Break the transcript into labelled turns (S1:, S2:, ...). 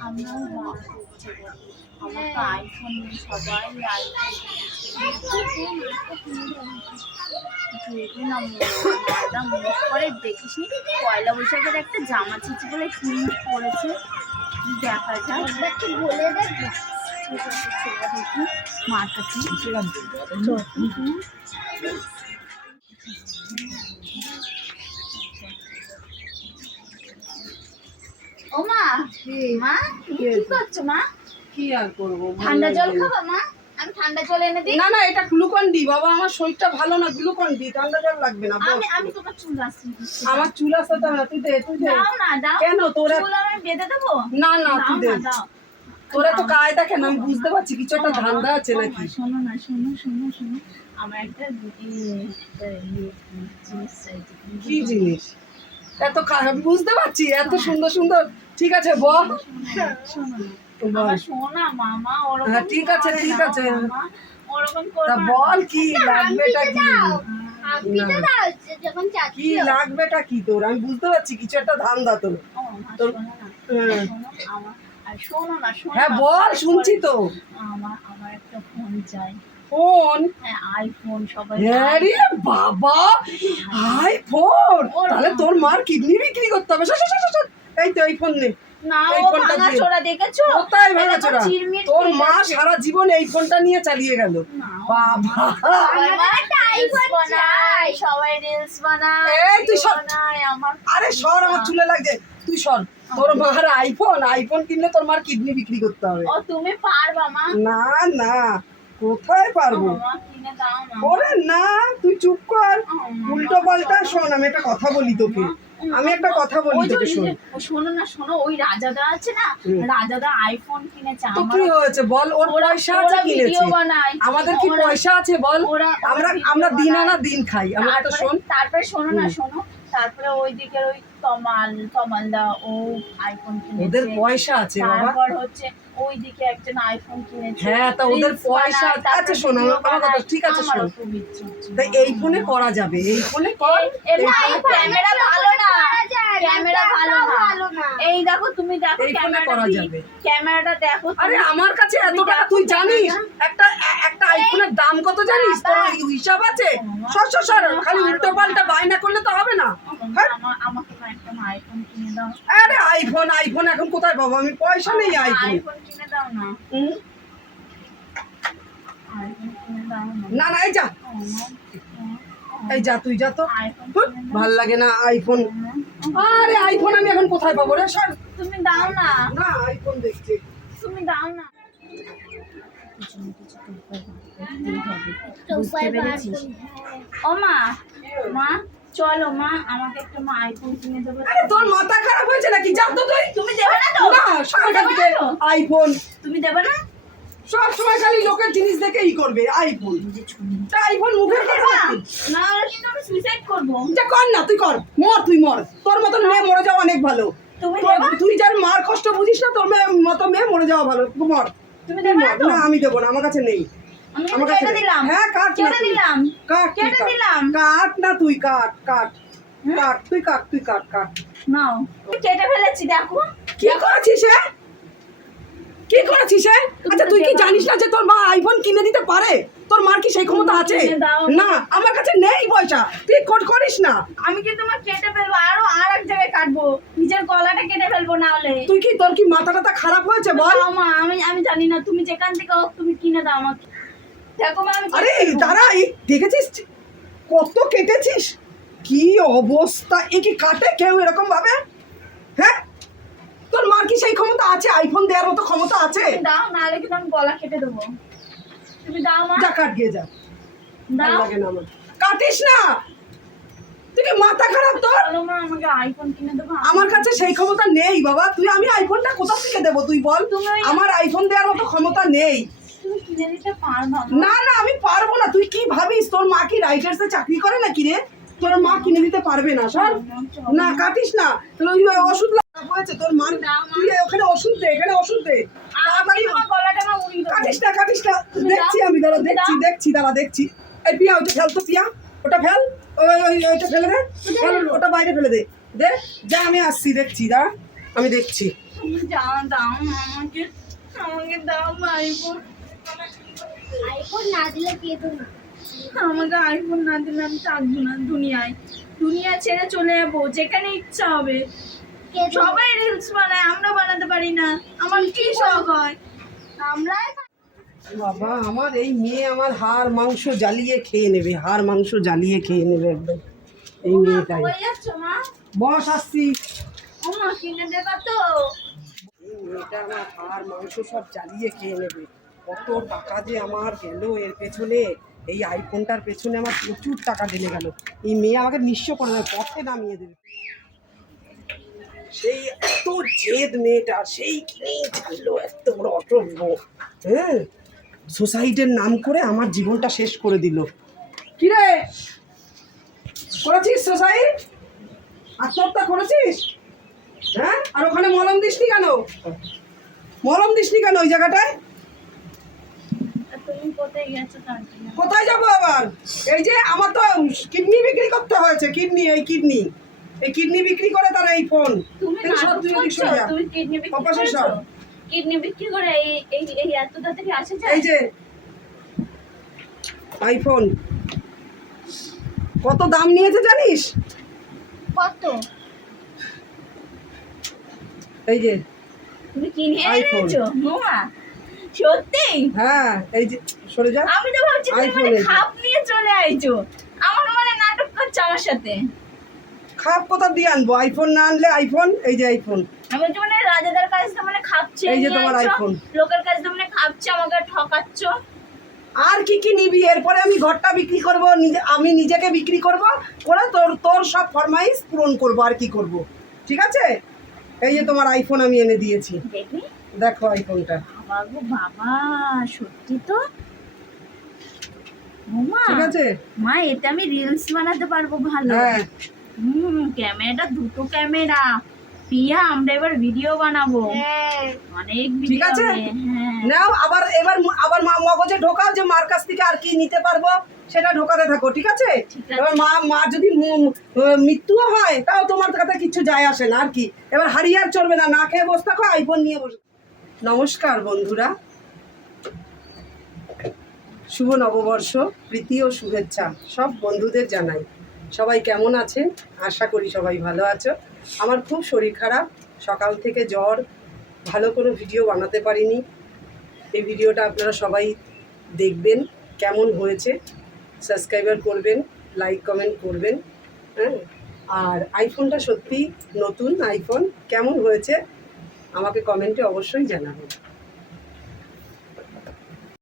S1: আমরাও বানাতে আমার তো আইফোন সবাই আইফোন করে দেখিস নি পয়লা বৈশাখের একটা জামা চিচি বলে কিনে পড়েছে দেখা যায়
S2: একবার কি বলে
S1: দেখি মার কাছে ও মা মা কি করছ মা?
S3: কি আর করব?
S1: ঠান্ডা জল
S3: লাগছে
S1: মা? আমি ঠান্ডা জল এনে দিই।
S3: না না এটা গ্লুকন ডি বাবা আমার শরীরটা ভালো না গ্লুকন ডি ঠান্ডা জল লাগবে না
S1: আমি আমি তোমার চুল আসছি
S3: আমার চুল আসতে হবে না, তুই দে তুই দে।
S1: দাও না দাও।
S3: কেন তোরা
S1: চুল আমি বেঁধে দেবো?
S3: না না তুই দে। তোরা তো কায়দা কেন আমি বুঝতে পারছি কিছু একটা ধান্দা আছে নাকি।
S1: শোনো না শোনো শোনো শোনো। আমার একটা একটা জিনিস চাইছে
S3: কি জিনিস? এত খা- আমি বুঝতে পারছি এত সুন্দর সুন্দর। ঠিক আছে বল। হ্যাঁ, ঠিক আছে, ঠিক আছে। তা বল কি লাগবেটা কি? কি লাগবেটা কি তোর? আমি বুঝতে পারছি কিছু একটা ধান্দা তোর। তোর- হ্যাঁ। হ্যাঁ বল শুনছি তো।
S1: আমার আমার একটা ফোন চাই।
S3: ফোন
S1: হ্যাঁ আইফোন সবাই
S3: হ্যাঁ বাবা আইফোন তাহলে তোর মার কিডনি বিক্রি করতে হবে। এই তো এই ফোন নে
S1: না ও
S3: ফোনটা
S1: ভাঙা
S3: দিয়ে।
S1: চোরা দেখেছ?
S3: কোথায় ভাঙাচোরা তোর মা সারা জীবন এই ফোনটা নিয়ে চালিয়ে গেল। বাবা।
S1: সবাই মা
S2: একটা
S1: reels
S2: iPhone
S1: বানায়, সবাই রিলস বানায়
S3: এই তুই সর। আরে সর আমার চুলে লাগছে। তুই সর। তোর মার আইফোন আইফোন কিনলে তোর মার কিডনি বিক্রি করতে হবে।
S1: ও তুমি পারবা মা।
S3: না না। কোথায় পারব? ওরে না তুই চুপ কর। উল্টো পাল্টা শোন আমি একটা কথা বলি তোকে। আমি একটা কথা বলি তোকে শোন।
S1: শোনো না শোনো ওই রাজাদা আছে না? রাজাদা আইফোন কিনেছে
S3: তো কি হয়েছে বল? ওর
S1: ওরা-
S3: পয়সা আছে কিনেছে? আমাদের কি পয়সা আছে বল? আমরা আমরা দিন আনা দিন খাই। আমরা
S1: তারপরে
S3: শোন।
S1: তারপরে শোনো না শোনো। তারপরে ওই দিকের ওই তমাল তমালদা ও আইফোন কিনেছে।
S3: ওদের পয়সা আছে বাবা।
S1: তারপর হচ্ছে ওই দিকে একজন আইফোন কিনেছে।
S3: হ্যাঁ, তা ওদের পয়সা আছে। আচ্ছা, শোনো, আমার কথা- ঠিক আছে, শোনো। তা এই ফোনে করা যাবে? এই ফোনে কর।
S1: ক্যামেরা ভালো না। ক্যামেরা ভালো না। এই দেখো তুমি দেখো
S3: এই ফোনে করা যাবে।
S1: ক্যামেরাটা দেখো
S3: আরে আমার কাছে এত টাকা তুই জানিস? একটা একটা আইফোনের দাম কত জানিস? তোর হিসাব আছে। সর সর খালি উল্টো পাল্টা বায়না করলে তো হবে না। হ্যাঁ?
S1: আমার
S3: আরে আইফোন আইফোন এখন কোথায় পাবো? আমি পয়সা নেই আইফোন
S1: আইফোন কিনে দাও না। আইফোন না।
S3: এই যা। এই যা তুই যা তো। ভালো লাগে না আইফোন আরে আইফোন আমি এখন কোথায় পাবো রে? সর।
S1: তুমি দাও না।
S3: না আইফোন দেখছি।
S1: তুমি দাও না। ও মা মা। চলো মা আমাকে একটা মা আইফোন কিনে দেবে।
S3: আরে তোর মাথা খারাপ হয়েছে নাকি? যা তো তুই।
S1: তুমি দেবে না তো?
S3: না সব থেকে আইফোন
S1: তুমি দেবে না?
S3: সব সময় খালি লোকের জিনিস দেখে ই করবে আইফোন তা আইফোন মুখের কথা।
S1: না? কিন্তু আমি সুইসাইড করব।
S3: যা কর না তুই কর। মর তুই মর। তোর মতন মেয়ে মরে যাওয়া অনেক ভালো।
S1: তুমি
S3: তুই যার মার কষ্ট বুঝিস না তোর মেয়ে মতো মেয়ে মরে যাওয়া ভালো। মর।
S1: তুমি না
S3: আমি দেবো না আমার কাছে নেই। আমার কাছে নেই।
S1: দিলাম।
S3: হ্যাঁ কাট না
S1: দিলাম।
S3: কাট
S1: কেটে দিলাম।
S3: কাট না তুই কাট কাট। কাট তুই কাট তুই কাট কাট।
S1: নাও। কেটে ফেলেছি দেখো।
S3: কি করেছিস হ্যাঁ? কি করেছিস হ্যাঁ? আচ্ছা তুই কি জানিস না যে তোর মা আইফোন কিনে দিতে পারে? তোর মার কি সেই ক্ষমতা আছে? না আমার কাছে নেই পয়সা। তুই কোট করিস না।
S1: আমি কিন্তু কেটে ফেলব? আরও আর এক জায়গায় কাটবো। নিজের গলাটা কেটে ফেলব না হলে।
S3: তুই কি তোর কি মাথা টাথা খারাপ হয়েছে বল?
S1: মা আমি আমি জানি না। তুমি যেখান থেকে হোক তুমি কিনে দাও আমাকে।
S3: আরে দাঁড়া এই দেখেছিস কত কেটেছিস? কি অবস্থা? এ কি কাটে কেউ এরকম ভাবে? হ্যাঁ? তোর মার কি সেই ক্ষমতা আছে? আইফোন দেওয়ার মতো ক্ষমতা আছে?
S1: দাও না হলে কিন্তু আমি গলা কেটে দেবো। তুমি দাও মা।
S3: যা কাট গিয়ে যা।
S1: দাও।
S3: লাগে না আমার। কাটিস না! তুই কি মাথা খারাপ তোর?
S1: মা আমাকে আইফোন কিনে দেবো
S3: আমার কাছে সেই ক্ষমতা নেই বাবা। তুই আমি আইফোনটা কোথা থেকে দেবো তুই বল? আমার আইফোন দেওয়ার মতো ক্ষমতা নেই। না। না আমি পারব না। তুই কি ভাবিস? তোর মা কি রাইটার্সে চাকরি করে নাকি রে? তোর মা কিনে দিতে পারবে না সর না কাটিস না। তোর ওই ওষুধ হয়েছে তোর মা। তুই ওখানে ওষুধ দে এখানে ওষুধ দে। তাড়াতাড়ি কাটিস না কাটিস না। দেখছি আমি দাঁড়া দেখছি দেখছি দাঁড়া দেখছি। এই পিয়া ওটা ফেল তো পিয়া। ওটা ফেল। ওই ওই ওইটা ফেলে দে। ওটা বাইরে ফেলে দে। দে যা আমি আসছি দেখছি দা আমি দেখছি।
S1: দাও আমাকে আমাকে দাও আইফোন
S2: আইফোন না দিলে কে তো
S1: আমাকে আইফোন না দিলে আমি থাকব না দুনিয়ায়। দুনিয়া ছেড়ে চলে যাব যেখানে ইচ্ছা হবে। সবাই রিলস বানায় আমরা বানাতে পারি না। আমার কি শখ হয়?
S2: আমরা
S3: বাবা আমার এই মেয়ে আমার হাড় মাংস জ্বালিয়ে খেয়ে নেবে হাড় মাংস জ্বালিয়ে খেয়ে নেবে একদম। এই মেয়েটাই।
S1: হয়ে
S3: বস আসছি।
S1: ও মা কিনে দেবা তো।
S3: এই মেয়েটা আমার হাড় মাংস সব জ্বালিয়ে খেয়ে নেবে। কত টাকা যে আমার গেল এর পেছনে, এই আইফোনটার পেছনে আমার প্রচুর টাকা ঢেলে গেল। এই মেয়ে আমাকে নিঃস্ব করে দেবে, পথে নামিয়ে দেবে। সেই এত জেদ মেয়েটা, সেই কিনেই ছাড়লো এত বড় অটব্য হ্যাঁ? সোসাইটির নাম করে আমার জীবনটা শেষ করে দিল। কিরে? করেছিস সোসাইট আত্মহত্যা করেছিস? হ্যাঁ? আর ওখানে মলম দিসনি কেন? মলম দিসনি কেন ওই জায়গাটায়?
S1: কোথায়
S3: যাব আবার? এই যে আমার তো কিডনি বিক্রি করতে হয়েছে কিডনি এই কিডনি। এই কিডনি বিক্রি করে তার এই ফোন
S1: কিডনি বিক্রি করে এই এই এই এতটা থেকে আসে যায়?
S3: এই যে আইফোন কত দাম নিয়েছে জানিস?
S2: কত?
S3: এই যে
S1: তুমি কিনে। এনেছো? সত্যি?
S3: হ্যাঁ এই যে সরে যা।
S1: আমি তো ভাবছি তুমি মানে খাপ নিয়ে চলে আইছো। আমার মানে নাটক করছ আমার সাথে।
S3: খাপ কোথা দিয়ে আনব? আইফোন না আনলে আইফোন এই যে আইফোন
S1: আমি বলছি মানে রাজাদার কাছ থেকে মানে খাপছে
S3: এই যে তোমার iPhone।
S1: লোকের কাছ থেকে মানে খাপছে আমাকে ঠকাচ্ছ।
S3: আর কি কি নিবি? এরপরে আমি ঘরটা বিক্রি করব নিজে আমি নিজেকে বিক্রি করব করে তোর তোর সব ফরমাইশ পূরণ করব আর কি করব। ঠিক আছে? এই যে তোমার আইফোন আমি এনে দিয়েছি। দেখো। আইফোনটা
S1: বাবা গো বাবা সত্যি তো? মামা
S3: ঠিক আছে।
S1: মা এতে আমি রিলস বানাতে পারব ভালো।
S3: হ্যাঁ।
S1: হুম ক্যামেরাটা দুটো ক্যামেরা। পিয়া আমরা এবার ভিডিও বানাবো।
S2: হ্যাঁ।
S1: অনেক
S3: ঠিক আছে?
S1: হ্যাঁ।
S3: নাও আবার এবার আবার মা মগজে ঢোকাও যে মার কাছ থেকে আর কি নিতে পারব সেটা ঢোকাতে থাকো ঠিক আছে? এবার মা মা যদি মৃত্যুও হয় তাও তোমার কাছে কিছু যায় আসে না আর কি। এবার হারিয়ে আর চলবে না না খেয়ে বসে থাকো আইফোন নিয়ে বসে নমস্কার বন্ধুরা। শুভ নববর্ষ, প্রীতি ও শুভেচ্ছা সব বন্ধুদের জানাই। সবাই কেমন আছেন? আশা করি সবাই ভালো আছো। আমার খুব শরীর খারাপ, সকাল থেকে জ্বর, ভালো কোনো ভিডিও বানাতে পারিনি। এই ভিডিওটা আপনারা সবাই দেখবেন, কেমন হয়েছে, সাবস্ক্রাইবার করবেন, লাইক, কমেন্ট করবেন হ্যাঁ। আর আইফোনটা সত্যি নতুন আইফোন কেমন হয়েছে আমাকে কমেন্টে অবশ্যই জানাবেন।